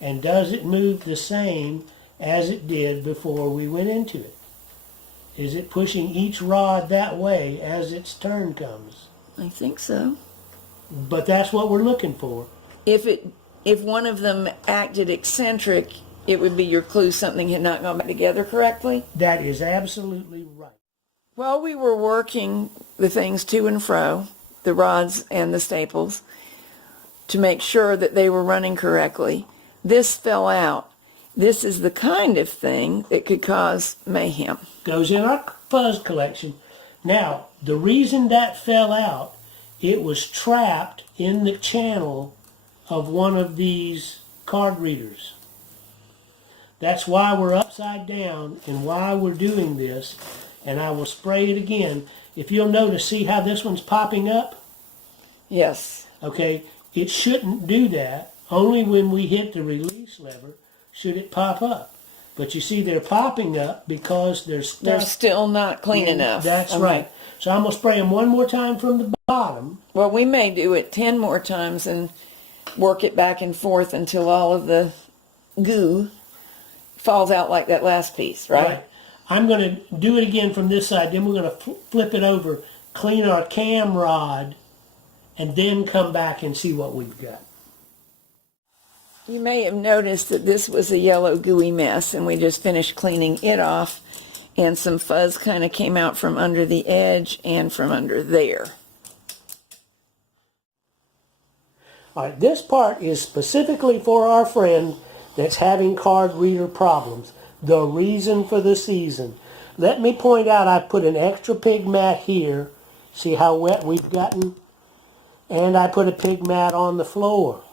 And does it move the same as it did before we went into it? Is it pushing each rod that way as its turn comes? I think so. But that's what we're looking for. If one of them acted eccentric, it would be your clue something had not gone back together correctly. That is absolutely right. While we were working the things to and fro, the rods and the staples, to make sure that they were running correctly, this fell out. This is the kind of thing that could cause mayhem. Goes in our fuzz collection. Now, the reason that fell out, it was trapped in the channel of one of these card readers. That's why we're upside down and why we're doing this. And I will spray it again. If you'll notice, see how this one's popping up? Yes. Okay, it shouldn't do that. Only when we hit the release lever should it pop up. But you see they're popping up because there's stuff. They're still not clean enough. That's Okay. right. So I'm going to spray them one more time from the bottom. Well, we may do it 10 more times and work it back and forth until all of the goo falls out like that last piece, right? I'm going to do it again from this side. Then we're going to flip it over, clean our cam rod, and then come back and see what we've got. You may have noticed that this was a yellow gooey mess, and we just finished cleaning it off, and some fuzz kind of came out from under the edge and from under there. All right, this part is specifically for our friend that's having card reader problems. The reason for the season. Let me point out I put an extra pig mat here. See how wet we've gotten? And I put a pig mat on the floor.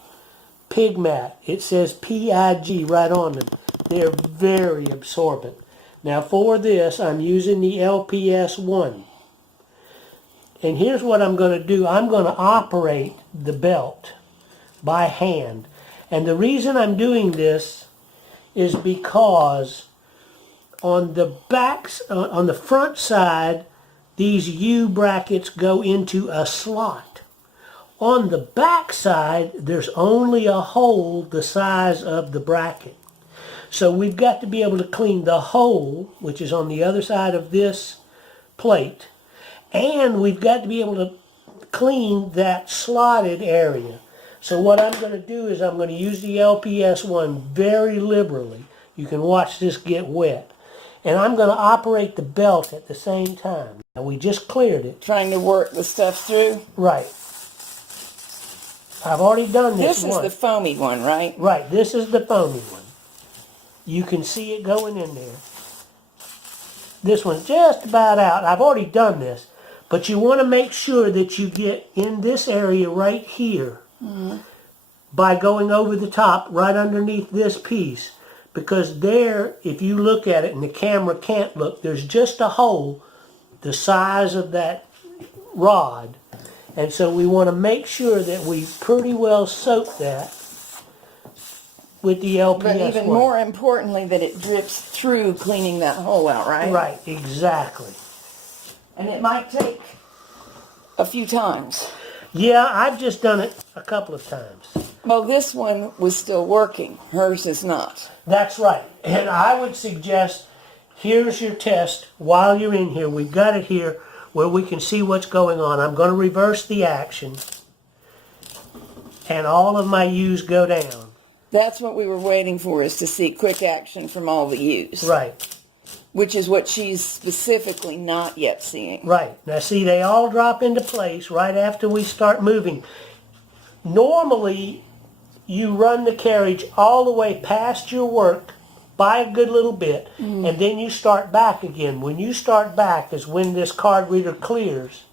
Pig mat. It says PIG right on them. They're very absorbent. Now for this, I'm using the LPS1. And here's what I'm going to do. I'm going to operate the belt by hand. And the reason I'm doing this is because on the on the front side, these U brackets go into a slot. On the back side, there's only a hole the size of the bracket. So we've got to be able to clean the hole, which is on the other side of this plate, and we've got to be able to clean that slotted area. So what I'm going to do is I'm going to use the LPS1 very liberally. You can watch this get wet. And I'm going to operate the belt at the same time. Now we just cleared it. Trying to work the stuff through? Right. I've already done this This is one. the foamy one, right? Right, this is the foamy one. You can see it going in there. This one's just about out. I've already done this. But you want to make sure that you get in this area right here by going over the top right underneath this piece. Because there, if you look at it and the camera can't look, there's just a hole the size of that rod. And so we want to make sure that we pretty well soak that with the LPS1. But even more importantly, that it drips through cleaning that hole out, right? Right, exactly. And it might take a few times. Yeah, I've just done it a couple of times. Well, this one was still working. Hers is not. That's right. And I would suggest, here's your test while you're in here. We've got it here where we can see what's going on. I'm going to reverse the action. And all of my U's go down. That's what we were waiting for, is to see quick action from all the U's. Right. Which is what she's specifically not yet seeing. Right. Now see, they all drop into place right after we start moving. Normally, you run the carriage all the way past your work by a good little bit, and then you start back again. When you start back is when this card reader clears.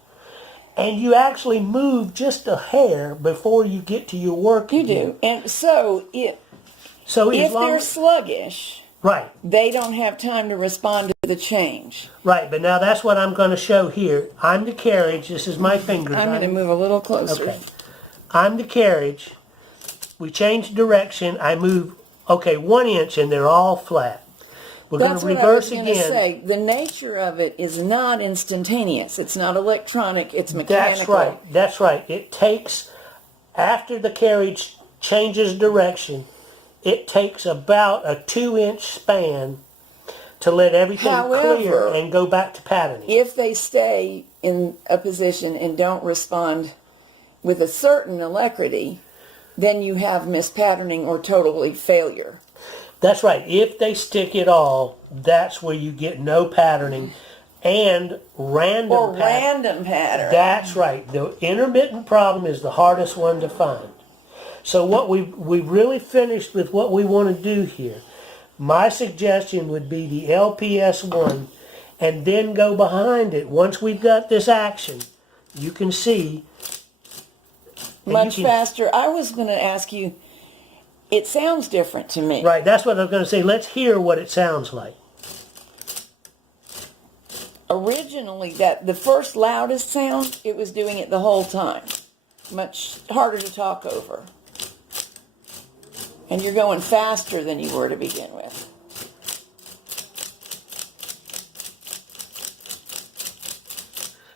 And you actually move just a hair before you get to your work. You do. And so if they're sluggish, right, they don't have time to respond to the change. right. But now that's what I'm going to show here. I'm the carriage. This is my fingers. I'm going to move a little closer. Okay. I'm the carriage. We change direction. I move, 1 inch, and they're all flat. We're going to reverse again. Say. The nature of it is not instantaneous. It's not electronic. It's mechanical. That's right. It takes, after the carriage changes direction, it takes about a 2-inch span to let everything clear and go back to patterning. If they stay in a position and don't respond with a certain alacrity, then you have mispatterning or totally failure. That's right. If they stick it all, that's where you get no patterning and random pattern. That's right. The intermittent problem is the hardest one to find. So what we really finished with what we want to do here. My suggestion would be the LPS1 and then go behind it. Once we've got this action, you can see much faster. I was going to ask you, it sounds different to me. Right, that's what I was going to say. Let's hear what it sounds like. Originally, the first loudest sound, it was doing it the whole time. Much harder to talk over. And you're going faster than you were to begin with.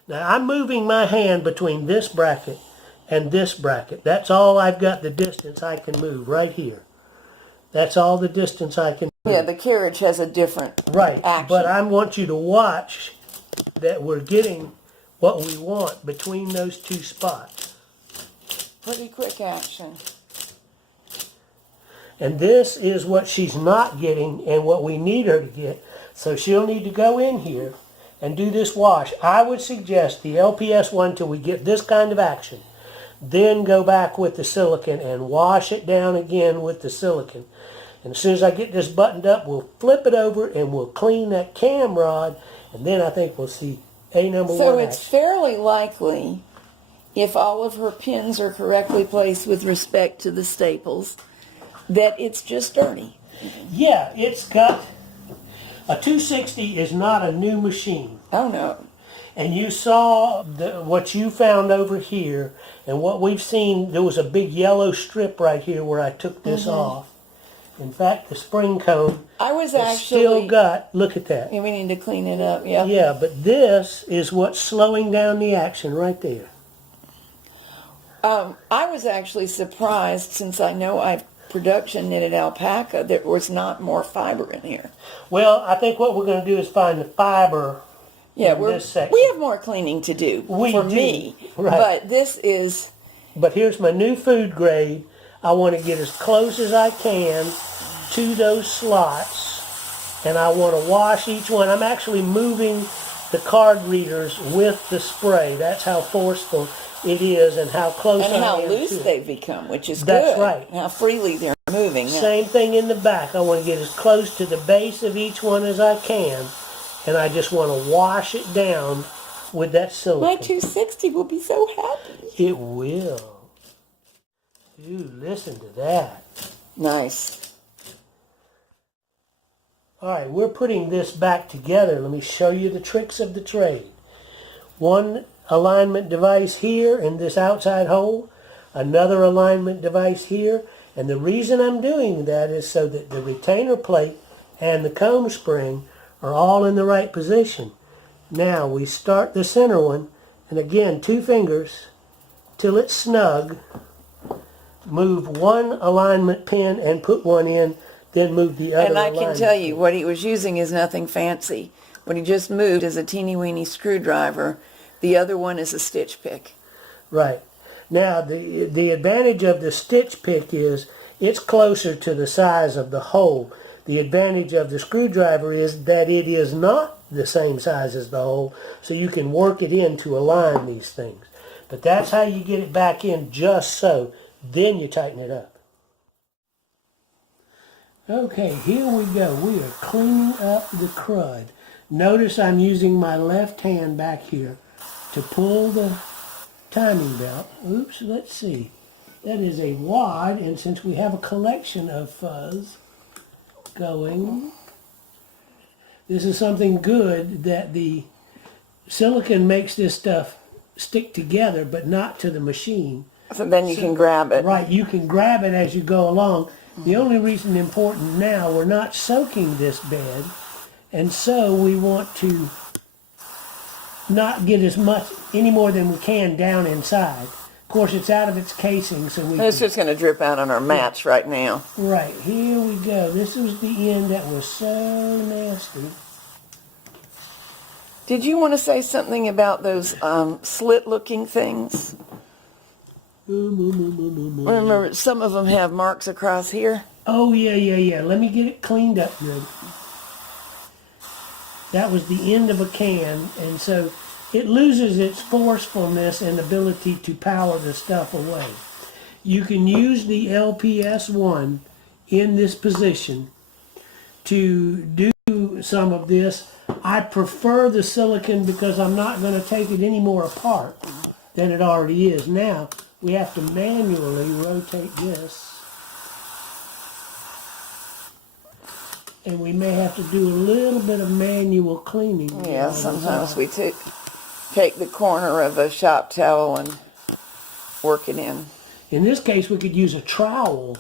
Now, I'm moving my hand between this bracket and this bracket. That's all I've got the distance I can move right here. That's all the distance I can move. Yeah, the carriage has a different action. But I want you to watch that we're getting what we want between those two spots. Pretty quick action. And this is what she's not getting and what we need her to get. So she'll need to go in here and do this wash. I would suggest the LPS one till we get this kind of action. Then go back with the silicone and wash it down again with the silicone. And as soon as I get this buttoned up, we'll flip it over and we'll clean that cam rod. And then I think we'll see a number one So it's action. fairly likely, if all of her pins are correctly placed with respect to the staples, that it's just dirty. Yeah, it's got... A 260 is not a new machine. Oh, no. And you saw what you found over here, and what we've seen, there was a big yellow strip right here where I took this off. In fact, the spring cone I was has actually... still got, look at that. Yeah, we need to clean it up, yeah. Yeah, but this is what's slowing down the action right there. I was actually surprised, since I know I've production knitted alpaca, there was not more fiber in here. Well, I think what we're going to do is find the fiber in this section. We have more cleaning to do for me. Right. But this is... But here's my new food grade. I want to get as close as I can to those slots, and I want to wash each one. I'm actually moving the card readers with the spray. That's how forceful it is and how close I am. And how to loose it. they've become, which is That's good. right. How freely they're moving. Same thing in the back. I want to get as close to the base of each one as I can, and I just want to wash it down with that silicone. My 260 will be so happy. It will. Dude, listen to that. Nice. All right, we're putting this back together. Let me show you the tricks of the trade. One alignment device here in this outside hole, another alignment device here, and the reason I'm doing that is so that the retainer plate and the comb spring are all in the right position. Now we start the center one, and again, 2 fingers till it's snug. Move one alignment pin and put one in, then move the other And I alignment can tell you, what he was using is nothing fancy. What he just moved is a teeny-weeny screwdriver. The other one is a stitch pick. Right. Now, the advantage of the stitch pick is it's closer to the size of the hole. The advantage of the screwdriver is that it is not the same size as the hole, so you can work it in to align these things. But that's how you get it back in, just so. Then you tighten it up. Okay, here we go. We are cleaning up the crud. Notice I'm using my left hand back here to pull the timing belt. Oops, let's see. That is a wad, and since we have a collection of fuzz going, this is something good that the silicone makes this stuff stick together, but not to the machine. So then you can grab it. Right, you can grab it as you go along. The only reason important now, we're not soaking this bed, and so we want to not get any more than we can down inside. Of course, it's out of its casing, so we It's just going to drip out on our mats right now. Right, here we go. This was the end that was so nasty. Did you want to say something about those slit-looking things? Remember, some of them have marks across here. Oh, yeah. Let me get it cleaned up good. That was the end of a can, and so it loses its forcefulness and ability to power the stuff away. You can use the LPS1 in this position to do some of this. I prefer the silicone because I'm not going to take it any more apart than it already is. Now, we have to manually rotate this. and we may have to do a little bit of manual cleaning. Yeah, sometimes we take the corner of a shop towel and work it in. In this case, we could use a trowel.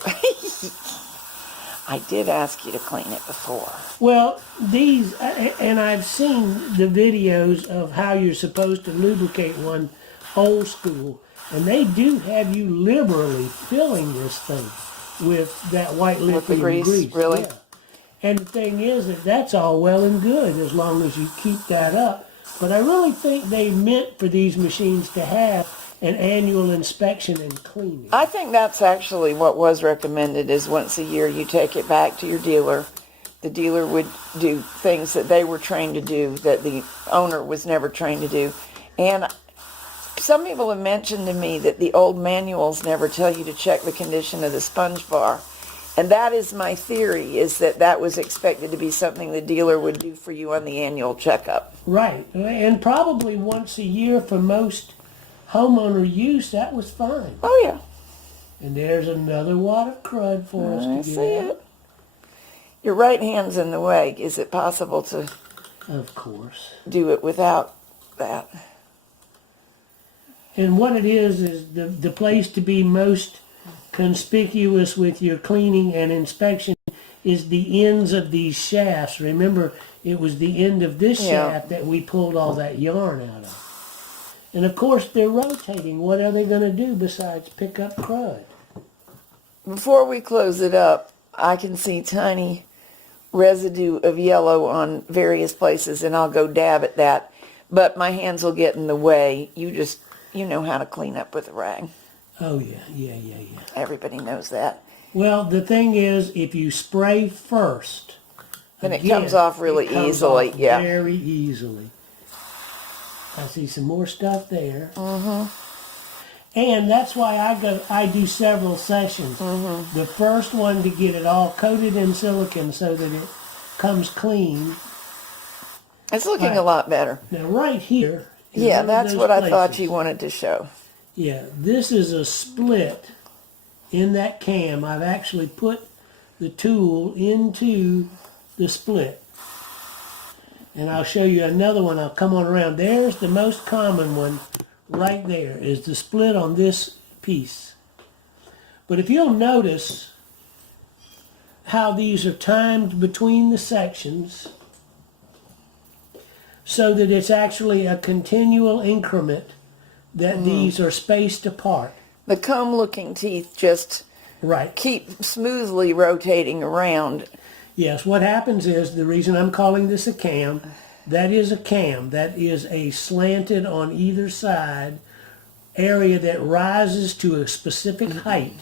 I did ask you to clean it before. Well, these, and I've seen the videos of how you're supposed to lubricate one old school, and they do have you liberally filling this thing with that white lithium grease. Really? Yeah. And the thing is that that's all well and good as long as you keep that up. But I really think they meant for these machines to have an annual inspection and cleaning. I think that's actually what was recommended, is once a year you take it back to your dealer. The dealer would do things that they were trained to do that the owner was never trained to do. And some people have mentioned to me that the old manuals never tell you to check the condition of the sponge bar. And that is my theory, is that that was expected to be something the dealer would do for you on the annual checkup. Right. And probably once a year for most homeowner use, that was fine. Oh, yeah. And there's another wad of crud for us to I get see out. it. Your right hand's in the way. Is it possible to Of course. do it without that? And what it is the place to be most conspicuous with your cleaning and inspection is the ends of these shafts. Remember, it was the end of this shaft that we pulled all that yarn out of. And of course, they're rotating. What are they going to do besides pick up crud? Before we close it up, I can see tiny residue of yellow on various places, and I'll go dab at that. But my hands will get in the way. You know how to clean up with a rag. Oh, yeah. Everybody knows that. Well, the thing is, if you spray first, then it comes off really easily. Yeah, very easily. I see some more stuff there. And that's why I do several sessions. The first one to get it all coated in silicone so that it comes clean. it's looking a lot better. Now right here. is Yeah, one of that's those what I thought places. you wanted to show. Yeah, this is a split in that cam. I've actually put the tool into the split. And I'll show you another one. I'll come on around. There's the most common one right there, is the split on this piece. But if you'll notice how these are timed between the sections so that it's actually a continual increment that these are spaced apart. The comb-looking teeth just Right. keep smoothly rotating around. Yes, what happens is, the reason I'm calling this a cam, that is a cam. That is a slanted on either side area that rises to a specific height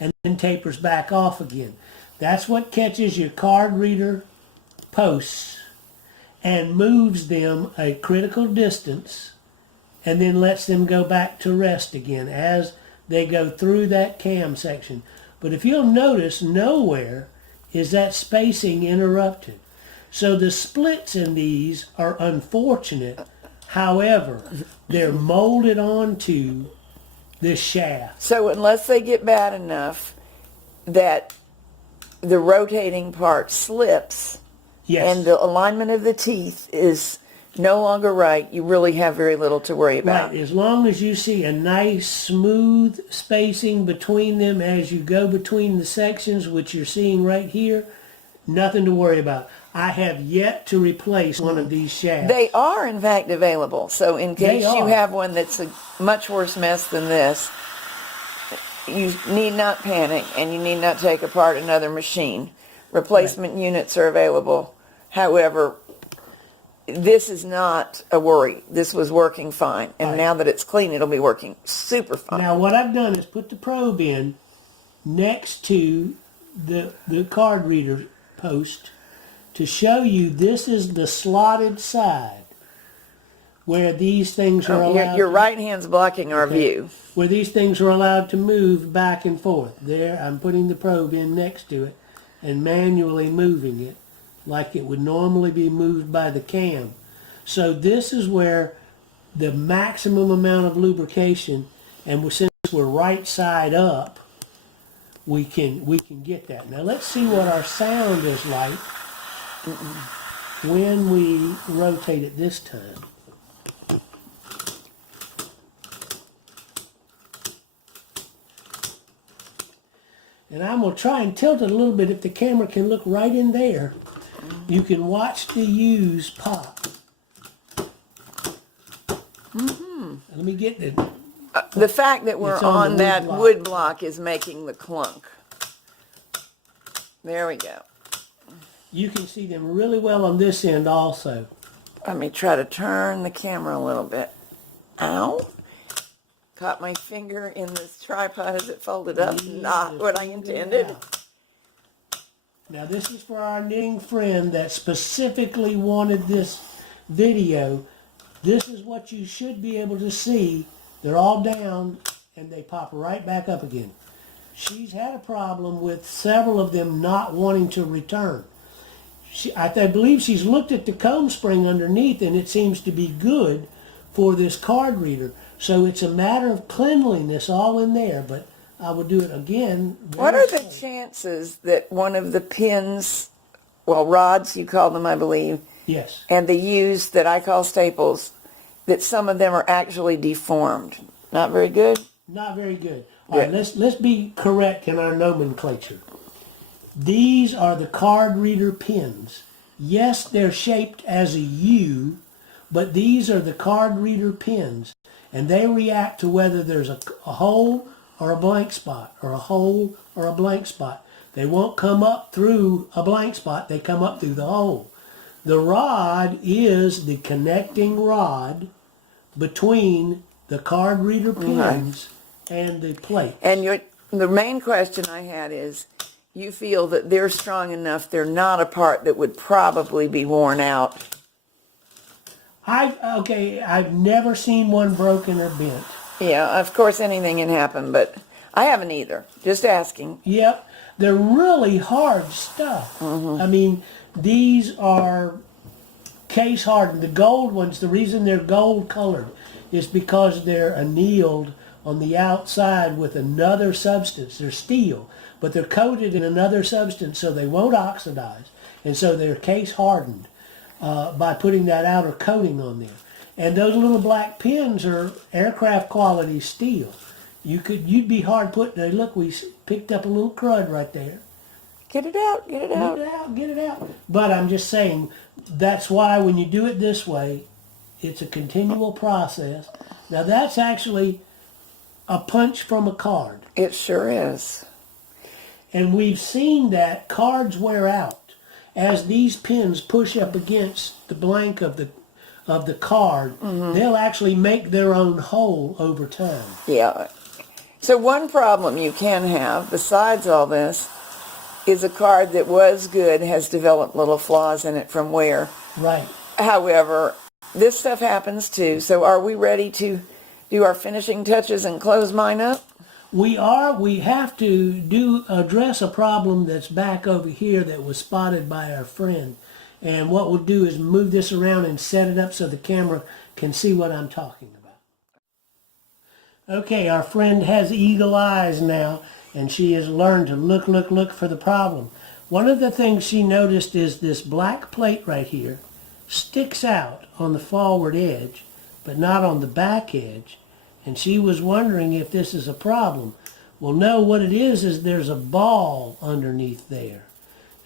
and then tapers back off again. That's what catches your card reader posts and moves them a critical distance and then lets them go back to rest again as they go through that cam section. But if you'll notice, nowhere is that spacing interrupted. So the splits in these are unfortunate. However, they're molded onto this shaft. So unless they get bad enough that the rotating part slips Yes. and the alignment of the teeth is no longer right, you really have very little to worry about. Right, as long as you see a nice smooth spacing between them as you go between the sections, which you're seeing right here, nothing to worry about. I have yet to replace one of these shafts. They are, in fact, available. So in case They you are. have one that's a much worse mess than this, you need not panic and you need not take apart another machine. Replacement units are available. However, this is not a worry. This was working fine. And Right. now that it's clean, it'll be working super fine. Now what I've done is put the probe in next to the card reader post to show you this is the slotted side where these things are allowed Your right hand's blocking our view. where these things are allowed to move back and forth. There, I'm putting the probe in next to it and manually moving it like it would normally be moved by the cam. So this is where the maximum amount of lubrication, and since we're right side up, we can get that. Now let's see what our sound is like when we rotate it this time. And I'm going to try and tilt it a little bit. If the camera can look right in there, you can watch the U's pop. Let me get The fact that we're It's on on the that wood block. wood block is making the clunk. There we go. You can see them really well on this end also. Let me try to turn the camera a little bit. Ow. Caught my finger in this tripod as it folded up. Not what I intended. Now this is for our knitting friend that specifically wanted this video. This is what you should be able to see. They're all down and they pop right back up again. She's had a problem with several of them not wanting to return. I believe she's looked at the comb spring underneath and it seems to be good for this card reader. So it's a matter of cleanliness all in there, but I will do it again. What are the chances that one of the pins, well, rods you call them, I believe, Yes. and the U's that I call staples, that some of them are actually deformed? Not very good? Not very good. All right, let's be correct in our nomenclature. These are the card reader pins. Yes, they're shaped as a U, but these are the card reader pins, and they react to whether there's a hole or a blank spot, or a hole or a blank spot. They won't come up through a blank spot, they come up through the hole. The rod is the connecting rod between the card reader pins and the plate. And the main question I had is, you feel that they're strong enough, they're not a part that would probably be worn out? I've never seen one broken or bent. Yeah, of course anything can happen, but I haven't either. Just asking. Yep, they're really hard stuff. I mean, these are case hardened. The gold ones, the reason they're gold colored is because they're annealed on the outside with another substance. They're steel, but they're coated in another substance so they won't oxidize. And so they're case hardened by putting that outer coating on there. And those little black pins are aircraft quality steel. You'd be hard put. Look, we picked up a little crud right there. Get it out, get it out. Get it out, get it out. But I'm just saying, that's why when you do it this way, it's a continual process. Now that's actually a punch from a card. It sure is. And we've seen that cards wear out. As these pins push up against the blank of the card, they'll actually make their own hole over time. Yeah. So one problem you can have, besides all this, is a card that was good has developed little flaws in it from wear. Right. However, this stuff happens too. So are we ready to do our finishing touches and close mine up? We have to address a problem that's back over here that was spotted by our friend. And what we'll do is move this around and set it up so the camera can see what I'm talking about. Okay, our friend has eagle eyes now, and she has learned to look for the problem. One of the things she noticed is this black plate right here sticks out on the forward edge, but not on the back edge. And she was wondering if this is a problem. Well, no, what it is there's a ball underneath there.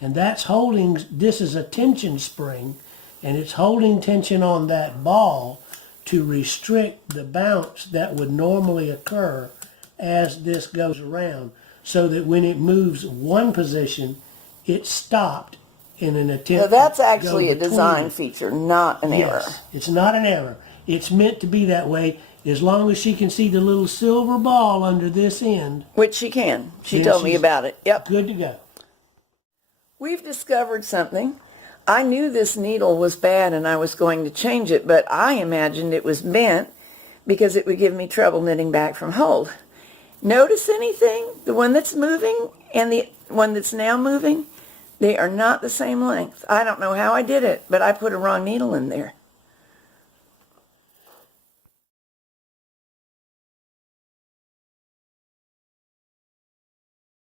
And that's holding, this is a tension spring, and it's holding tension on that ball to restrict the bounce that would normally occur as this goes around, so that when it moves one position, it's stopped in an attempt So that's to go actually a between design it. feature, not an error. Yes, it's not an error. It's meant to be that way. As long as she can see the little silver ball under this end, Which she can. She then told me she's about it. Yep. good to go. We've discovered something. I knew this needle was bad and I was going to change it, but I imagined it was bent because it would give me trouble knitting back from hold. Notice anything? The one that's moving and the one that's now moving, they are not the same length. I don't know how I did it, but I put a wrong needle in there.